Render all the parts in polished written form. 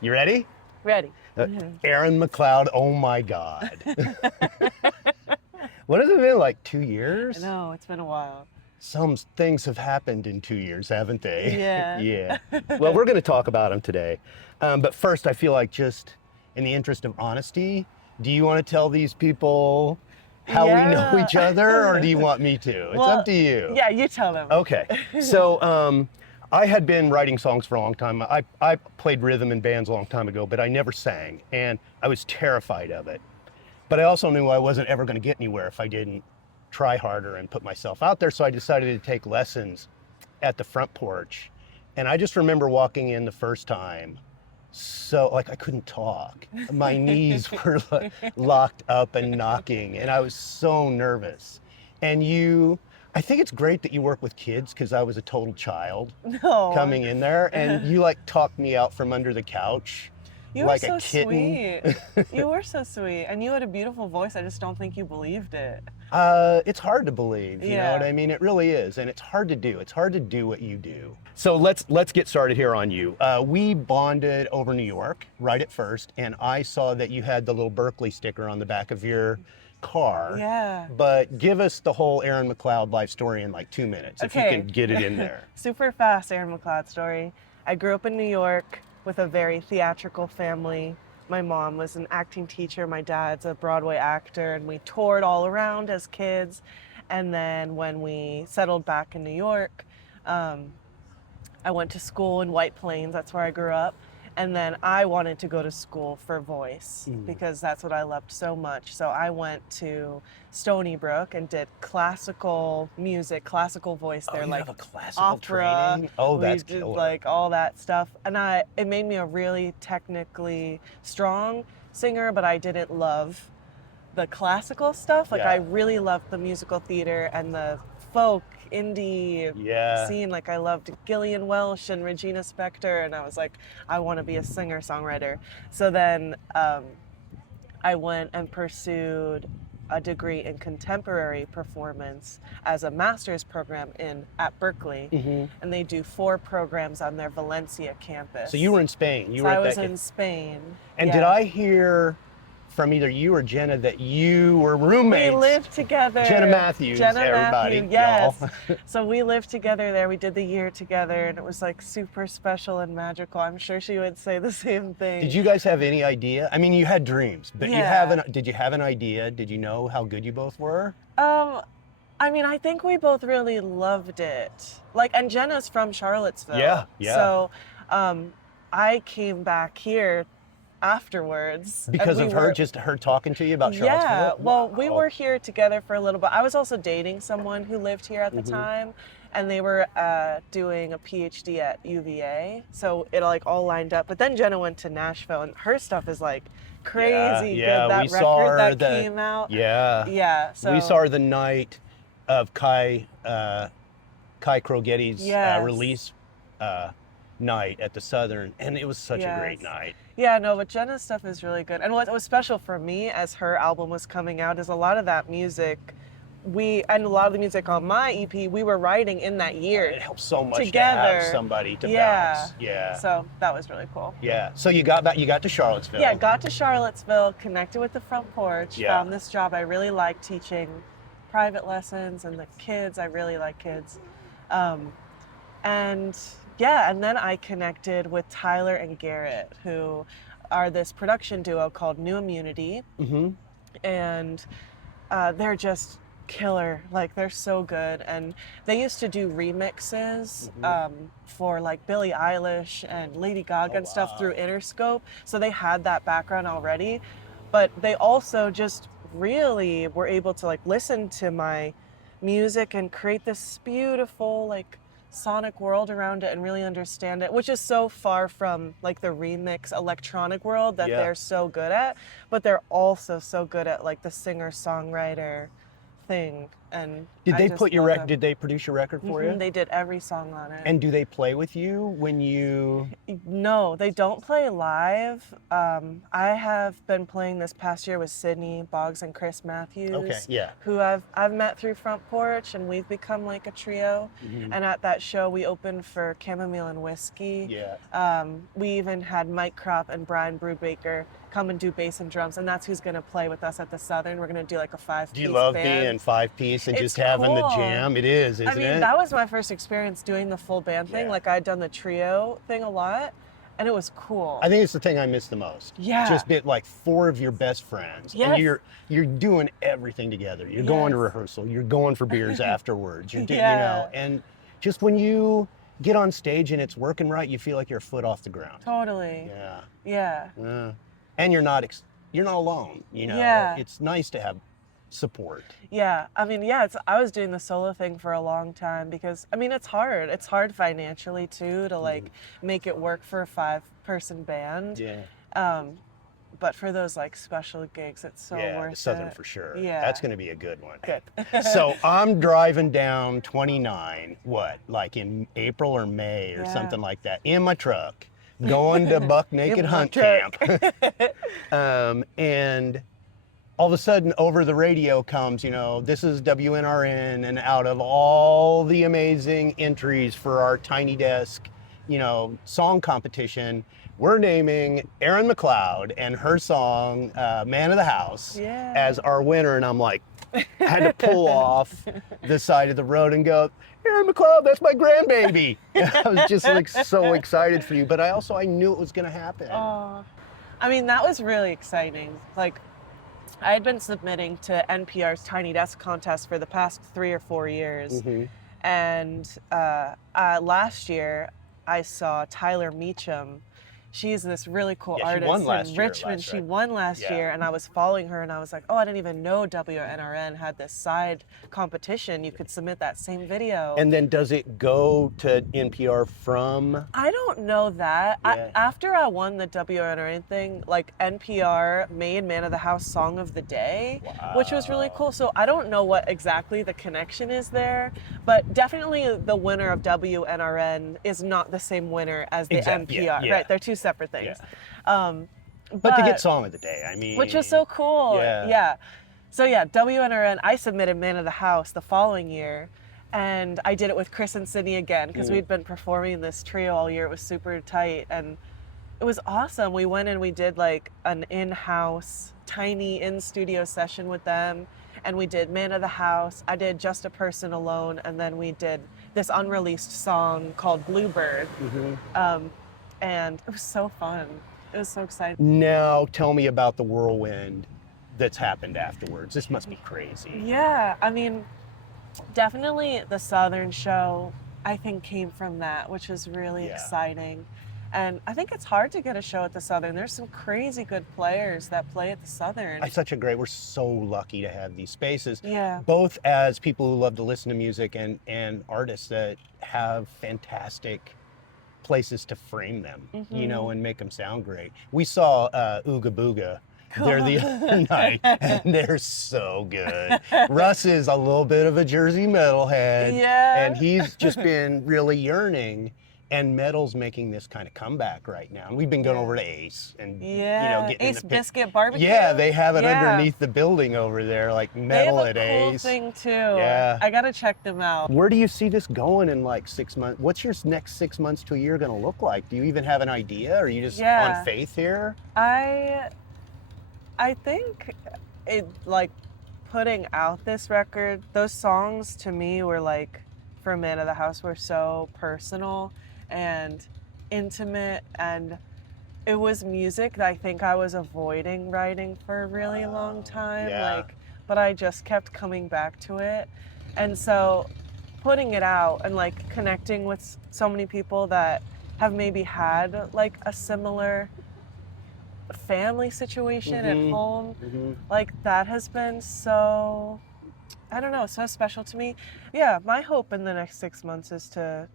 You ready? Ready. Erynn McLeod, oh my God. What has it been, like 2 years? No, it's been a while. Some things have happened in 2 years, haven't they? Yeah. Yeah. Well, we're going to talk about them today. But first, I feel like just in the interest of honesty, do you want to tell these people how we know Yeah. each other, or do you want me to? It's up to you. Yeah, you tell them. Okay. So I had been writing songs for a long time. I played rhythm in bands a long time ago, but I never sang, and I was terrified of it. But I also knew I wasn't ever going to get anywhere if I didn't try harder and put myself out there. So I decided to take lessons at the front porch. And I just remember walking in the first time, so like I couldn't talk. My knees were like locked up and knocking, and I was so nervous. And I think it's great that you work with kids, because I was a total child No. coming in there, and you like talked me out from under the couch. You like were so a kitten. sweet. You were so sweet. And you had a beautiful voice. I just don't think you believed it. It's hard to believe, you know what I mean? It really is, and it's hard to do. It's hard to do what you do. So let's get started here on you. We bonded over New York right at first, and I saw that you had the little Berkeley sticker on the back of your car. Yeah. But give us the whole Erynn McLeod life story in like 2 minutes, if you Okay. can get it in there. Super fast Erynn McLeod story. I grew up in New York with a very theatrical family. My mom was an acting teacher. My dad's a Broadway actor, and we toured all around as kids. And then when we settled back in New York, I went to school in White Plains. That's where I grew up. And then I wanted to go to school for voice because that's what I loved so much. So I went to Stony Brook and did classical music, classical voice there, You like have a classical opera. training? Oh, that's we did killer. like all that stuff, and it made me a really technically strong singer, but I didn't love the classical stuff. Like Yeah. I really loved the musical theater and the folk indie scene. Like I loved Gillian Welch and Regina Spektor, and I was like, I want to be a singer-songwriter. So then I went and pursued a degree in contemporary performance as a master's program at Berkeley, and they do 4 programs on their Valencia campus. So you were in Spain. You were I at was that. in Spain. And yeah. did I hear from either you or Jenna that you were roommates? We lived together. Jenna Matthews, everybody, Matthews, yes. y'all. So we lived together there. We did the year together, and it was like super special and magical. I'm sure she would say the same thing. Did you guys have any idea? I mean, you had dreams, but did you have an idea? Did you know how good you both were? I mean, I think we both really loved it. Like, and Jenna's from Charlottesville. Yeah. So I came back here afterwards. Because of her, just her talking to you about Charlottesville? Yeah, well, we Wow. were here together for a little bit. I was also dating someone who lived here at the time, and they were doing a PhD at UVA, so it like all lined up. But then Jenna went to Nashville, and her stuff is like crazy good. That we saw record her that came out. Yeah. So we saw her the night of Kai Krogetti's release night at the Southern, and it was such a great night. Yeah, no, but Jenna's stuff is really good. And what was special for me as her album was coming out is a lot of that music, and a lot of the music on my EP, we were writing in that year. It helps so much together. to have somebody to bounce. Yeah. So that was really cool. Yeah. So you got to Charlottesville. Yeah, got to Charlottesville, connected with the front porch, found this job. I really like teaching private lessons and the kids. I really like kids. And then I connected with Tyler and Garrett, who are this production duo called New Immunity. And they're just killer. Like, they're so good. And they used to do remixes for like Billie Eilish and Lady Gaga and stuff through Interscope. So they had that background already. But they also just really were able to like listen to my music and create this beautiful like sonic world around it and really understand it, which is so far from like the remix electronic world that they're so good at, but they're also so good at like the singer-songwriter thing. and Did I they just put your love record? them. Did they produce your record for you? They did every song on it. And do they play with you when you? No, they don't play live. I have been playing this past year with Sydney Boggs and Chris Matthews, Okay, yeah. who I've met through Front Porch, and we've become like a trio. And at that show, we opened for Chamomile and Whiskey. Yeah. We even had Mike Kropp and Brian Brubaker come and do bass and drums, and that's who's going to play with us at the Southern. We're going to do like a 5-piece Do you love band. being 5-piece and It's just having the cool. jam? It is, isn't I mean, it? that was my first experience doing the full band thing. Yeah. Like, I'd done the trio thing a lot, and it was cool. I think it's the thing I miss the most. Yeah. Just bit like 4 of your best friends. Yes. And you're doing everything together. You're going to Yes. rehearsal. You're going for beers afterwards. You're doing, Yeah. and just when you get on stage and it's working right, you feel like you're a foot off the ground. Totally. Yeah. Yeah. And you're not alone. Yeah. It's nice to have support. Yeah. I mean, yeah, I was doing the solo thing for a long time because, I mean, it's hard. It's hard financially, too, to like make it work for a 5-person band. Yeah. But for those like special gigs, it's so worth the Southern it. for sure. Yeah. That's going to be a good one. Good. So I'm driving down 29, like in April or May or Yeah. something like that, in my truck, going to Buck Naked In my Hunt truck. Camp. And all of a sudden over the radio comes, this is WNRN, and out of all the amazing entries for our Tiny Desk, song competition, we're naming Erynn McLeod and her song, Man of the House, Yeah. as our winner. And I'm like, had to pull off the side of the road and go, Erynn McLeod, that's my grandbaby. I was just like so excited for you, but I knew it was gonna happen. Oh, I mean, that was really exciting. Like, I had been submitting to NPR's Tiny Desk contest for the past 3 or 4 years. And last year, I saw Tyler Meacham. She's this really cool Yeah, she artist won last in year, Richmond. last, She right? won last Yeah. year, and I was following her, and I was like, oh, I didn't even know WNRN had this side competition. You could submit that same video. And then does it go to NPR from? I don't know that. Yeah. After I won the WNRN thing, like NPR made Man of the House Song of the Day, which was really cool. So I don't know what exactly the connection is there, but definitely the winner of WNRN is not the same winner as the Exactly. NPR. Yeah. Right, they're two separate things. But to get Song of the Day, I mean. Which was so cool. Yeah. So yeah, WNRN, I submitted Man of the House the following year, and I did it with Chris and Sydney again because we'd been performing this trio all year. It was super tight, and it was awesome. We went and we did like an in-house, tiny in-studio session with them, and we did Man of the House. I did Just a Person Alone, and then we did this unreleased song called Bluebird. And it was so fun. It was so exciting. Now tell me about the whirlwind that's happened afterwards. This must be crazy. Yeah, I mean, definitely the Southern show, I think, came from that, which was really exciting. And I think it's hard to get a show at the Southern. There's some crazy good players that play at the Southern. We're so lucky to have these spaces. Yeah. Both as people who love to listen to music and artists that have fantastic places to frame them, and make them sound great. We saw Ooga Booga there the other night, and they're so good. Russ is a little bit of a Jersey metalhead, and he's just been really yearning. And metal's making this kind of comeback right now. And we've been going over to Ace and getting Ace in the Biscuit Barbecue. Yeah, they have it underneath the building over there, like metal at They have a cool Ace. thing too. Yeah. I gotta check them out. Where do you see this going in like 6 months? What's your next 6 months to a year going to look like? Do you even have an idea? Or are you just on faith here? I think it, like, putting out this record, those songs to me were like, for Man of the House, were so personal and intimate, and it was music that I think I was avoiding writing for a really long time. But I just kept coming back to it. And so putting it out and like connecting with so many people that have maybe had like a similar family situation at home, like that has been so, I don't know, so special to me. Yeah, my hope in the next 6 months is to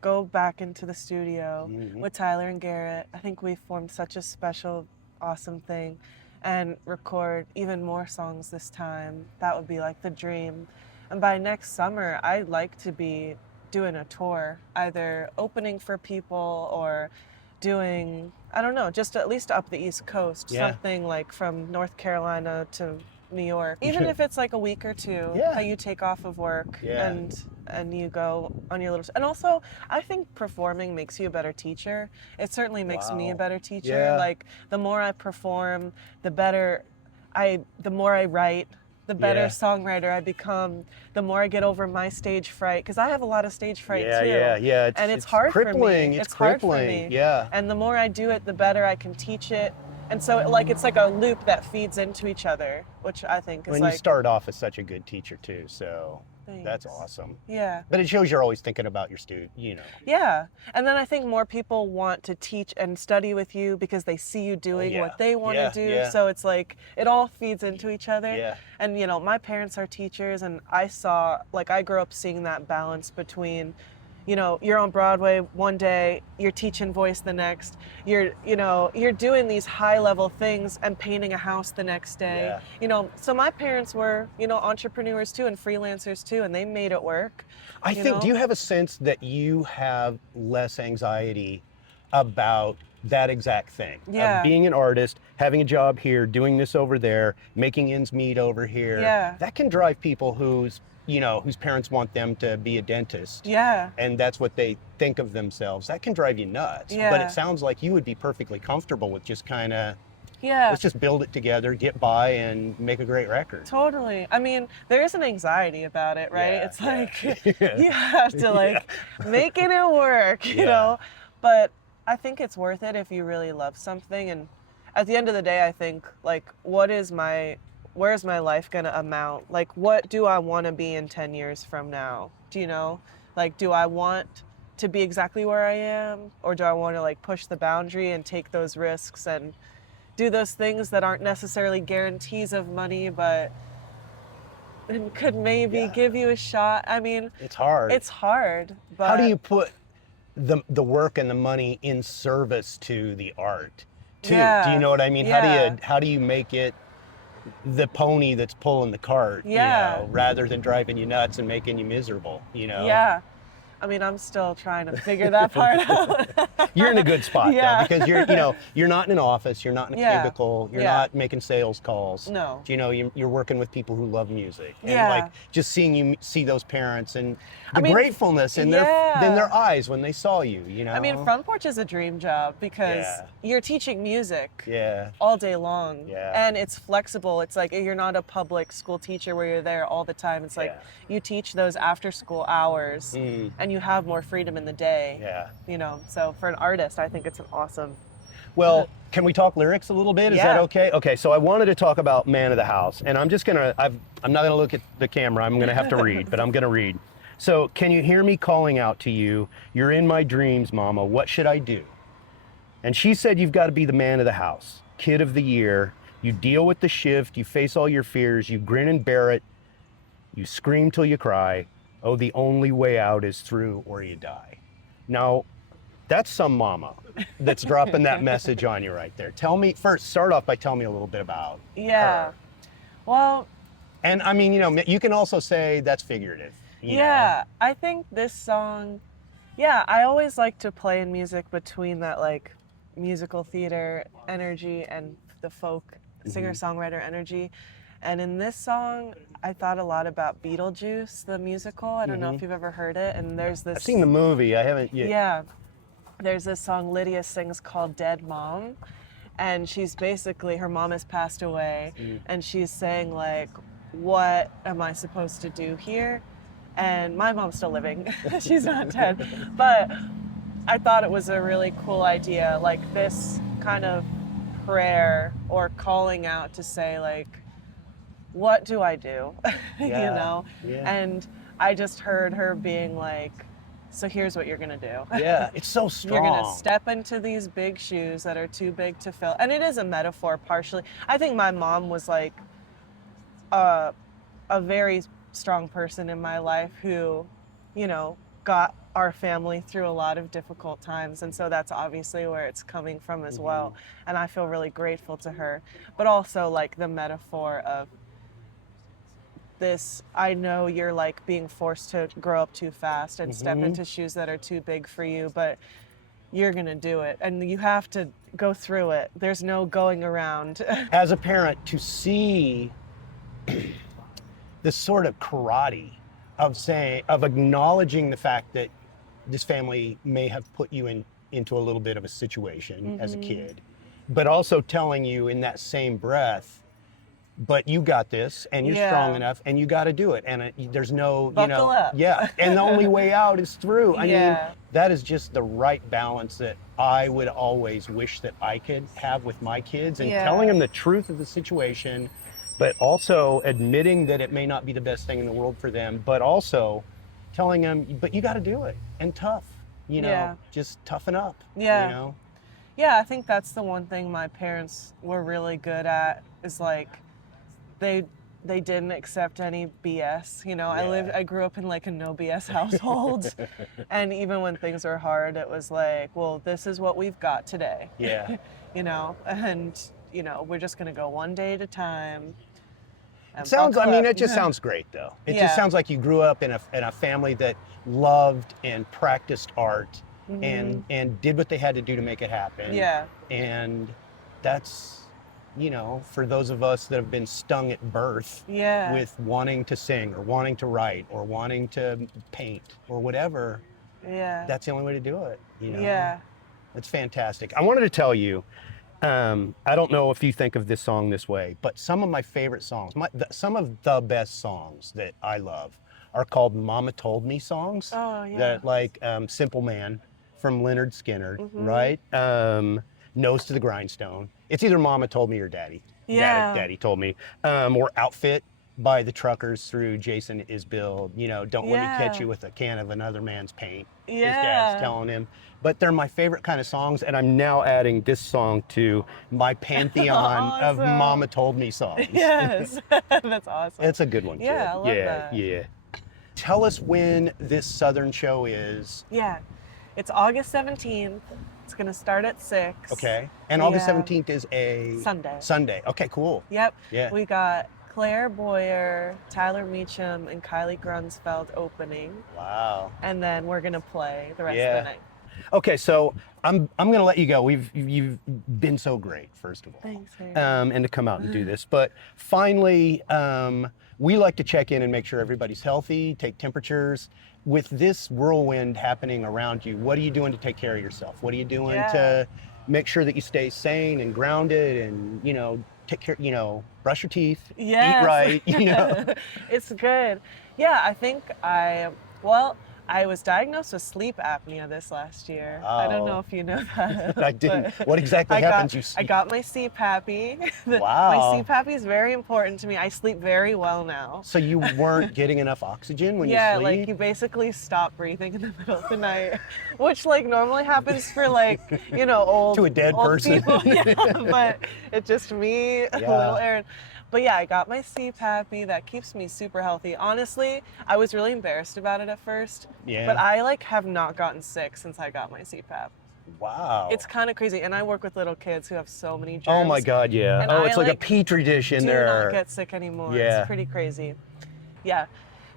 go back into the studio with Tyler and Garrett. I think we formed such a special, awesome thing, and record even more songs this time. That would be like the dream. And by next summer, I'd like to be doing a tour, either opening for people or doing, I don't know, just at least up the East Coast, Yeah. something like from North Carolina to New York, even if it's like a week or two Yeah. that you take off of work Yeah. and you go on your little. And also, I think performing makes you a better teacher. It certainly makes me a Wow. better teacher. Yeah. Like the more I perform, the more I write, the better Yeah. songwriter I become, the more I get over my stage fright, because I have a lot of stage fright Yeah, too. yeah. And it's hard crippling. for me. It's hard for crippling. me. Yeah. And the more I do it, the better I can teach it. And so it's like a loop that feeds into each other, which I think is When like. you start off as such a good teacher too, so that's Thanks. awesome. Yeah. But it shows you're always thinking about your student, Yeah. And then I think more people want to teach and study with you because they see you doing yeah. what they want Yeah, to do. yeah. So it's like it all feeds into each other. Yeah. And my parents are teachers, and I grew up seeing that balance between, you're on Broadway one day, you're teaching voice the next, you're doing these high level things and painting a house the next day. So my parents were, entrepreneurs too and freelancers too, and they made it work. I think, do you have a sense that you have less anxiety about that exact thing? Yeah. Of being an artist, having a job here, doing this over there, making ends meet over here. Yeah. That can drive people whose parents want them to be a dentist. Yeah. And that's what they think of themselves. That can drive you nuts. Yeah. But it sounds like you would be perfectly comfortable with just kind of, Yeah. let's just build it together, get by, and make a great record. Totally. I mean, there is an anxiety about it, right? Yeah, It's like yeah. you have to making it work, you Yeah. know? But I think it's worth it if you really love something. And at the end of the day, I think where's my life gonna amount? Like, what do I want to be in 10 years from now? Do you know? Like, do I want to be exactly where I am? Or do I want to push the boundary and take those risks and do those things that aren't necessarily guarantees of money, but could maybe give you a shot? I mean, It's hard. It's hard, but How do you put the work and the money in service to the art too? Yeah. Do you know what I mean? Yeah. How do you make it the pony that's pulling the cart, Yeah. rather than driving you nuts and making you miserable, Yeah. I mean, I'm still trying to figure that part out. You're in a good spot Yeah. though, because you're not in an office, you're not in a Yeah. cubicle, you're Yeah. not making sales calls. No. You're working with people who love music. And Yeah. just seeing you see those parents and the I mean, gratefulness in their eyes when they saw you, I mean, Front Porch is a dream job because Yeah. you're teaching music Yeah. all day long. Yeah. And it's flexible. It's like you're not a public school teacher where you're there all the time. It's like Yeah. you teach those after school hours and you have more freedom in the day. Yeah. So for an artist, I think it's an awesome. Well, can we talk lyrics a little bit? Is that Yeah. okay? Okay, so I wanted to talk about Man of the House, and I'm not gonna look at the camera, I'm gonna have to read, but I'm gonna read. So, can you hear me calling out to you? You're in my dreams, Mama, what should I do? And she said, you've got to be the man of the house, kid of the year. You deal with the shift, you face all your fears, you grin and bear it, you scream till you cry. Oh, the only way out is through or you die. Now, that's some mama that's dropping that message on you right there. Start off by telling me a little bit about Yeah. her. Well, And I mean, you can also say that's figurative. yeah, I think this song, I always like to play in music between that musical theater energy and the folk singer-songwriter energy. And in this song, I thought a lot about Beetlejuice, the musical. I don't know if you've ever heard it. And there's this. I've seen the movie. I haven't yet. Yeah. There's this song Lydia sings called Dead Mom. And she's basically, her mom has passed away. And she's saying what am I supposed to do here? And my mom's still living. She's not dead. But I thought it was a really cool idea, this kind of prayer or calling out to say what do I do? Yeah. And I just heard her being so here's what you're gonna do. Yeah, it's so strong. You're gonna step into these big shoes that are too big to fill. And it is a metaphor partially. I think my mom was a very strong person in my life who, got our family through a lot of difficult times. And so that's obviously where it's coming from as well. And I feel really grateful to her. But also the metaphor of I know you're like being forced to grow up too fast and step Mm-hmm. into shoes that are too big for you, but you're going to do it and you have to go through it. There's no going around. As a parent, to see this sort of karate of acknowledging the fact that this family may have put you into a little bit of a situation as a kid, but also telling you in that same breath, but you got this and you're strong enough and you got to do it. And there's no, Buckle up. Yeah. And the only way out is through. I mean, Yeah. that is just the right balance that I would always wish that I could have with my kids, and telling them the truth of the situation, but also admitting that it may not be the best thing in the world for them, but also telling them, but you got to do it, and tough, just toughen up, Yeah, I think that's the one thing my parents were really good at, is like they didn't accept any BS. I grew up in like a no BS household. And even when things were hard, it was like, well, this is what we've got today. Yeah. And we're just going to go one day at a time. It just sounds great though. It just sounds like you grew up in a family that loved and practiced art and did what they had to do to make it happen. Yeah. And that's, for those of us that have been stung at birth with wanting to sing or wanting to write or wanting to paint or whatever, that's the only way to do it. Yeah. It's fantastic. I wanted to tell you, I don't know if you think of this song this way, but some of my favorite songs, some of the best songs that I love are called Mama Told Me songs. Oh, yeah. That like Simple Man from Leonard Skinner, right? Nose to the Grindstone. It's either Mama Told Me or Daddy. Yeah. Daddy Told Me. Or Outfit by the Truckers through Jason Isbell. Don't let me catch you with a can of another man's paint. His dad's telling him. But they're my favorite kind of songs, and I'm now adding this song to my pantheon of Mama Told Me songs. Yes, that's awesome. It's a good one too. Yeah, I love that. Yeah. Tell us when this Southern show is. Yeah, it's August 17th. It's going to start at 6. Okay. And August 17th is a Sunday. Okay, cool. Yep. Yeah. We got Claire Boyer, Tyler Meacham, and Kylie Grunsfeld opening. Wow. And then we're going to play the rest of the night. Okay, so I'm gonna let you go. You've been so great, first of all. Thanks, Erynn. And to come out and do this. But finally, we like to check in and make sure everybody's healthy, take temperatures. With this whirlwind happening around you, what are you doing to take care of yourself? What are you doing to make sure that you stay sane and grounded and, take care, brush your teeth, eat right, It's good. Yeah, I think I was diagnosed with sleep apnea this last year. Oh. I don't know if you know that. I didn't. What exactly happened? I got my CPAP. Wow. My CPAP is very important to me. I sleep very well now. So you weren't getting enough oxygen when you sleep? Yeah, like you basically stop breathing in the middle of the night, which like normally happens for like, old to a dead old person. People. Yeah, but it's just me, little Erynn. But yeah, I got my CPAP. That keeps me super healthy. Honestly, I was really embarrassed about it at first. Yeah. But I have not gotten sick since I got my CPAP. Wow. It's kind of crazy. And I work with little kids who have so many germs. Oh my God, yeah. And it's like a petri dish in there. Do not get sick anymore. Yeah. It's pretty crazy. Yeah.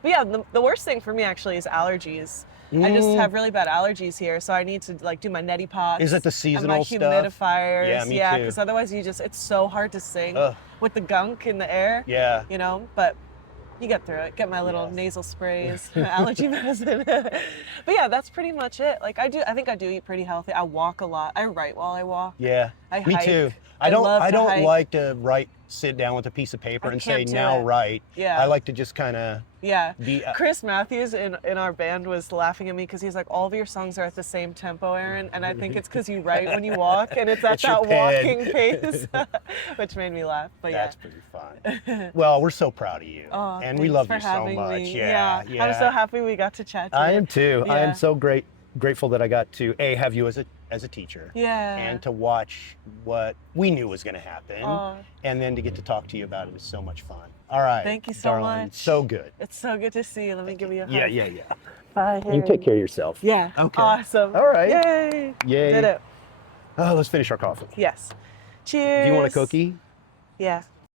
But yeah, the worst thing for me actually is allergies. I just have really bad allergies here, so I need to do my neti pots. Is it the seasonal and my stuff? humidifiers. Yeah, me too. Yeah, because otherwise it's so hard to sing with the gunk in the air. Yeah. But you get through it. Get my little nasal sprays, allergy medicine. But yeah, that's pretty much it. I think I do eat pretty healthy. I walk a lot. I write while I walk. Yeah. I Me hike. too. I don't hike. like to sit down with a piece of paper and say now write. Yeah. I like to just kind of be Chris Matthews in our band was laughing at me because he's like, all of your songs are at the same tempo, Erynn, and I think it's because you write when you walk and it's at that walking pace, which made me laugh. But that's pretty fun. Well, we're so proud of you, and we love you so much. Yeah. I'm so happy we got to chat today. I am too. Yeah. I am so grateful that I got to have you as a teacher, and to watch what we knew was going to happen, and then to get to talk to you about it is so much fun. All right. Thank you so darling, much. So good. It's so good to see you. Let me give you a hug. Yeah. Bye. You take care of yourself. Yeah. Okay. Awesome. All right. Yay. Yay. Did it. Oh, let's finish our coffee. Yes. Cheers. Do you want a cookie? Yeah.